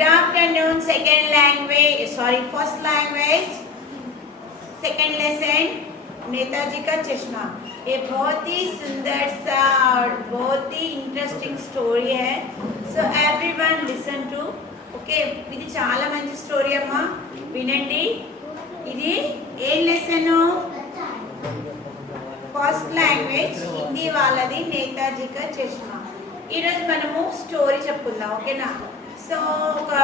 Good afternoon, first language, second lesson, Netaji का चश्मा। ये बहुत ही सुंदर सा और बहुत ही इंटरेस्टिंग स्टोरी है। So everyone listen to, okay? ఇది చాలా మంచి స్టోరీ అమ్మా, వినండి। ఇది ఏ లెసన్? ఫస్ట్ లాంగ్వేజ్ హిందీ వాళ్ళది, నేతాజీ కా చష్మా। ఈరోజు మనము స్టోరీ చెప్పుకుందాం, ఓకేనా? సో ఒక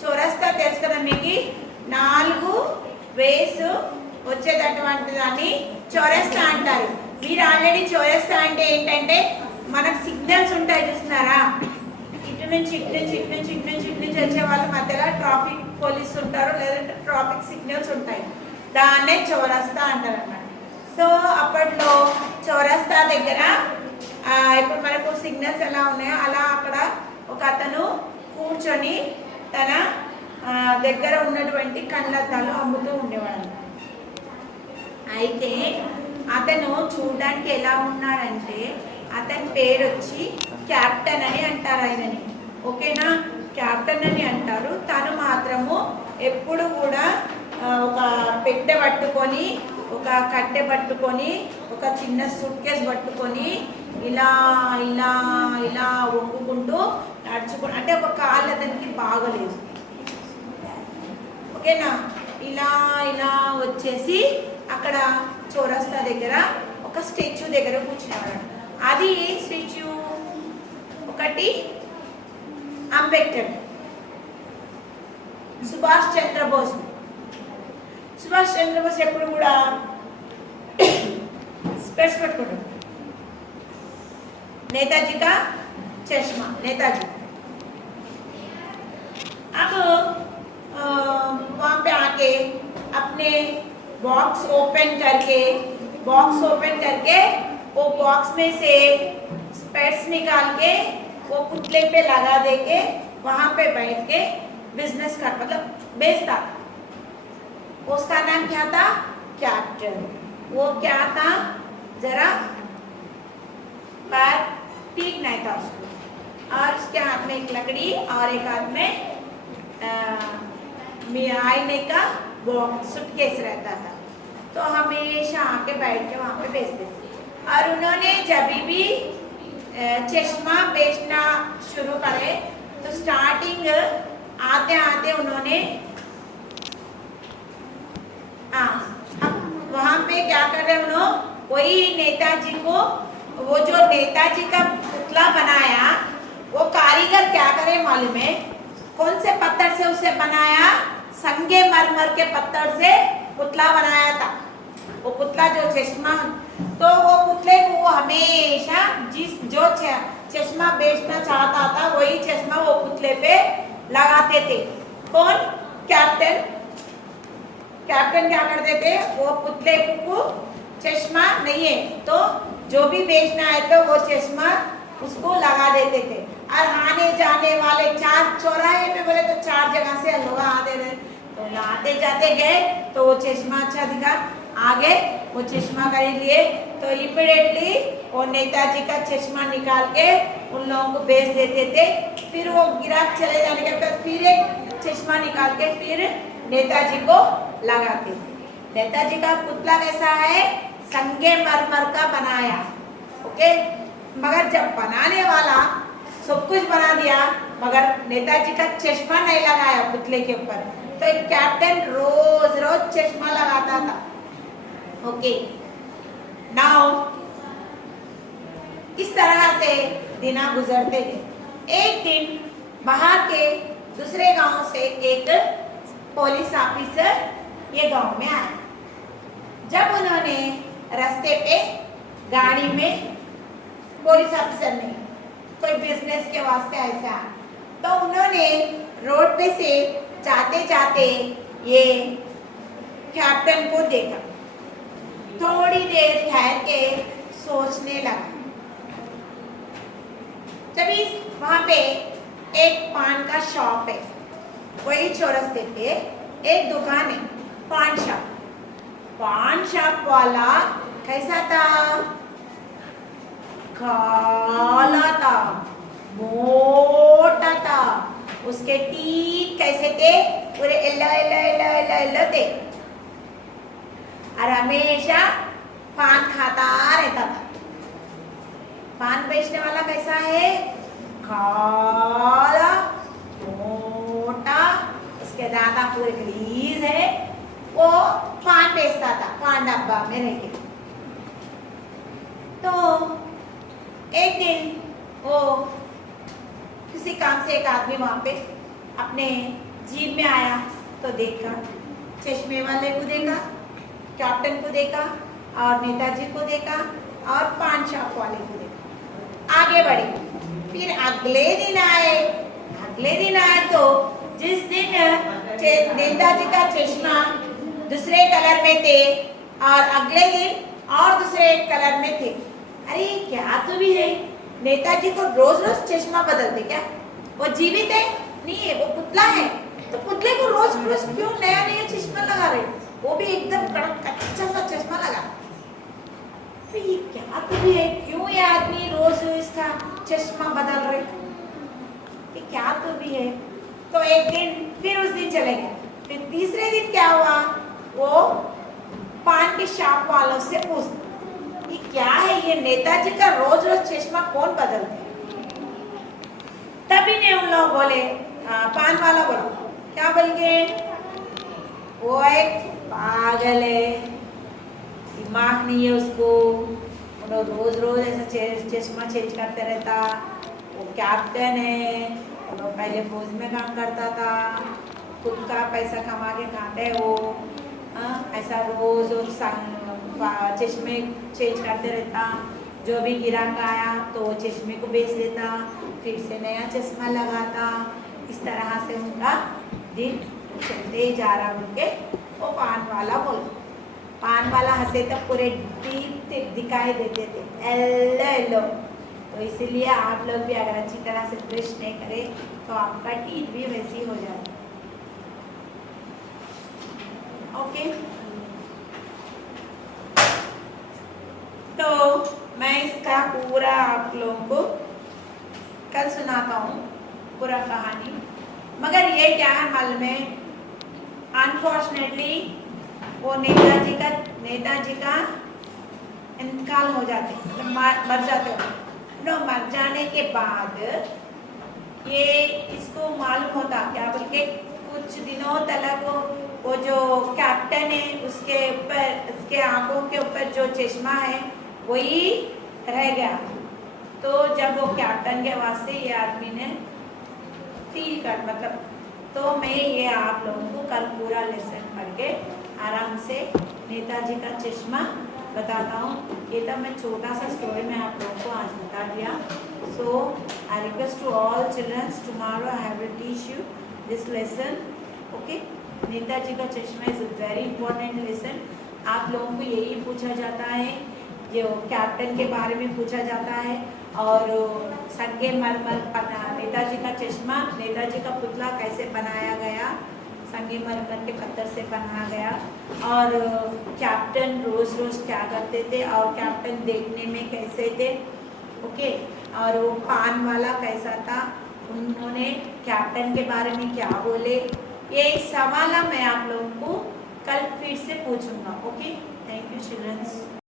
చౌరస్తా తెలుసు కదా మీకు, 4 వేస్ వచ్చేటటువంటి దాన్ని చౌరస్తా అంటారు। మీరు ఆల్రెడీ చౌరస్తా అంటే ఏంటంటే మనకు సిగ్నల్స్ ఉంటాయి చూస్తున్నారా, ఇటు నుంచి ఇటు నుంచి ఇటు నుంచి ఇటు నుంచి ఇటు నుంచి వచ్చే వాళ్ళ మధ్యలో ట్రాఫిక్ పోలీస్ ఉంటారు, లేదంటే ట్రాఫిక్ సిగ్నల్స్ ఉంటాయి, దాన్నే చౌరస్తా అంటారు అన్నమాట। సో అప్పట్లో చౌరస్తా దగ్గర ఇప్పుడు మనకు సిగ్నల్స్ ఎలా ఉన్నాయో అలా అక్కడ ఒక అతను కూర్చొని తన దగ్గర ఉన్నటువంటి కళ్ళద్దాలు అమ్ముతూ ఉండేవాడు। అయితే అతను చూడడానికి ఎలా ఉన్నాడంటే, అతని పేరు వచ్చి క్యాప్టెన్ అని అంటారు ఆయనని, ఓకేనా? క్యాప్టెన్ అని అంటారు। తను మాత్రము ఎప్పుడు కూడా ఒక పెట్టె పట్టుకొని, ఒక కట్టె పట్టుకొని, ఒక చిన్న సూట్ కేస్ పట్టుకొని ఇలా ఇలా ఇలా వంగుకుంటూ నడుచుకుంటూ, అంటే ఒక కాళ్ళు అతనికి బాగలేదు, ఓకేనా? ఇలా ఇలా వచ్చేసి అక్కడ చౌరస్తా దగ్గర ఒక స్టాచ్యూ దగ్గర కూర్చున్నాడు। అది స్టాచ్యూ ఒకటి అంబేద్కర్, సుభాష్ చంద్రబోస్। సుభాష్ చంద్రబోస్ ఎప్పుడు కూడా స్పెట్స్ పెట్టుకుంటాడు। नेताजी का चश्मा, नेताजी। अब वहाँ पे आके अपने बॉक्स ओपन करके वो बॉक्स में से स्पेट्स निकाल के वो पुतले पे लगा दे के वहाँ पे बैठ के बिजनेस कर, मतलब बेचता। उसका नाम क्या था? कैप्टन। वो क्या था जरा पर ठीक नहीं था उसको, और उसके हाथ में एक लकड़ी और एक हाथ में आईने का सूटकेस रहता था। तो हमेशा आके बैठ के वहाँ पे बेचते थे। और उन्होंने जब भी चश्मा बेचना शुरू करे तो स्टार्टिंग आते आते उन्होंने वहाँ पे क्या कर रहे उन्होंने, वही नेताजी को, वो जो नेताजी का पुतला बनाया, वो कारीगर क्या करे मालूम है? कौन से पत्थर से उसे बनाया? संगमरमर के पत्थर से पुतला बनाया था। वो पुतला जो चश्मा, तो वो पुतले को वो हमेशा जो चश्मा बेचना चाहता था वही चश्मा वो पुतले पे लगाते थे। कौन? कैप्टन। कैप्टन क्या करते थे, वो पुतले को चश्मा नहीं है तो जो भी बेचना है तो वो चश्मा उसको लगा देते थे। और आने जाने वाले 4 चौराहे पे बोले तो 4 जगह से लोग आते रहे, तो आते जाते गए तो वो चश्मा अच्छा दिखा, आगे वो चश्मा खरीद लिए, तो इमीडिएटली वो नेताजी का चश्मा निकाल के उन लोगों को बेच देते थे। फिर वो गिराक चले जाने के बाद फिर एक चश्मा निकाल के फिर नेताजी को लगाते थे। नेताजी का पुतला कैसा है? संगमरमर का बनाया, ओके? मगर जब बनाने वाला सब कुछ बना दिया मगर नेताजी का चश्मा नहीं लगाया पुतले के ऊपर, तो एक कैप्टन रोज रोज चश्मा लगाता था, ओके? नाउ इस तरह से दिन गुजरते थे। एक दिन बाहर के दूसरे गांव से एक पुलिस ऑफिसर ये गांव में आया। जब उन्होंने रास्ते पे गाड़ी में, पुलिस ऑफिसर ने कोई बिजनेस के वास्ते ऐसा, तो उन्होंने रोड पे से जाते जाते ये कैप्टन को देखा। थोड़ी देर ठहर के सोचने लगा। तभी वहाँ पे एक पान का शॉप है, वही चौरस्ते पे एक दुकान है, पान शॉप। पान शॉप वाला कैसा था? काला था, मोटा था, उसके टीथ कैसे थे? पूरे yellow yellow yellow yellow yellow थे और हमेशा पान खाता रहता था। पान बेचने वाला कैसा है? काला मोटा, उसके दादा पूरे गलीज है, वो पान बेचता था पान डब्बा में रह के। तो एक दिन वो किसी काम से एक आदमी वहां पे अपने जीप में आया तो देखा, चश्मे वाले को देखा, कैप्टन को देखा और नेताजी को देखा और पान शॉप वाले को देखा। आगे बढ़े, फिर अगले दिन आए तो जिस दिन नेताजी का चश्मा दूसरे कलर में थे और अगले दिन और दूसरे कलर में थे। अरे क्या तो भी है, नेताजी को रोज रोज चश्मा बदलते क्या? वो जीवित है? नहीं है, वो पुतला है। तो पुतले को रोज रोज क्यों नया नया चश्मा लगा रहे? वो भी एकदम कड़क अच्छा सा चश्मा लगा। तो ये क्या तो भी है, क्यों ये आदमी रोज इसका चश्मा बदल रहे? ये क्या तो भी है। तो एक दिन फिर उस दिन चले गए। फिर तीसरे दिन क्या हुआ, वो पान के शॉप वालों से पूछते ये क्या है, ये नेताजी का रोज रोज चश्मा कौन बदलते? तभी ने उन लोग बोले, पान वाला बोला, क्या बोल के? वो एक पागल है, दिमाग नहीं है उसको, वो रोज रोज ऐसा चश्मा चेंज करते रहता। वो कैप्टन है, वो पहले फौज में काम करता था, खुद का पैसा कमा के खाता है वो। ऐसा रोज चश्मे चेंज करते रहता, जो भी ग्राहक आया तो वो चश्मे को बेच देता, फिर से नया चश्मा लगाता। इस तरह से उनका दिन चलते ही जा रहा। उनके वो पान वाला बोला, पान वाला हंसे तो पूरे टीथ दिखाई देते थे, येलो येलो। तो इसीलिए आप लोग भी अगर अच्छी तरह से ब्रश नहीं करें तो आपका टीथ भी वैसी हो जाए। ओके, तो मैं इसका पूरा आप लोगों को कल सुनाता हूँ पूरा कहानी। मगर ये क्या है मालूम है, अनफॉर्चुनेटली वो नेताजी का इंतकाल हो जाते, तो मर जाते हो। मर जाने के बाद ये इसको मालूम होता क्या बोल के, कुछ दिनों तक वो जो कैप्टन है उसके ऊपर, उसके आंखों के ऊपर जो चश्मा है वही रह गया। तो जब वो कैप्टन के वास्ते ये आदमी ने फील कर मतलब, तो मैं ये आप लोगों को कल पूरा लेसन पढ़ के आराम से नेताजी का चश्मा बताता हूँ। ये तो मैं छोटा सा स्टोरी में आप लोगों को आज बता दिया। So I request to all childrens, tomorrow I have to teach you this lesson. Okay, Netaji का चश्मा is a very important lesson. आप लोगों को यही पूछा जाता है, जो कैप्टन के बारे में पूछा जाता है, और संगमरमर नेताजी का चश्मा, नेताजी का पुतला कैसे बनाया गया, संगमरमर के पत्थर से बनाया गया, और कैप्टन रोज रोज क्या करते थे और कैप्टन देखने में कैसे थे। ओके, और वो पान वाला कैसा था, उन्होंने कैप्टन के बारे में क्या बोले, ये सवाल मैं आप लोगों को कल फिर से पूछूंगा। Okay, thank you children's.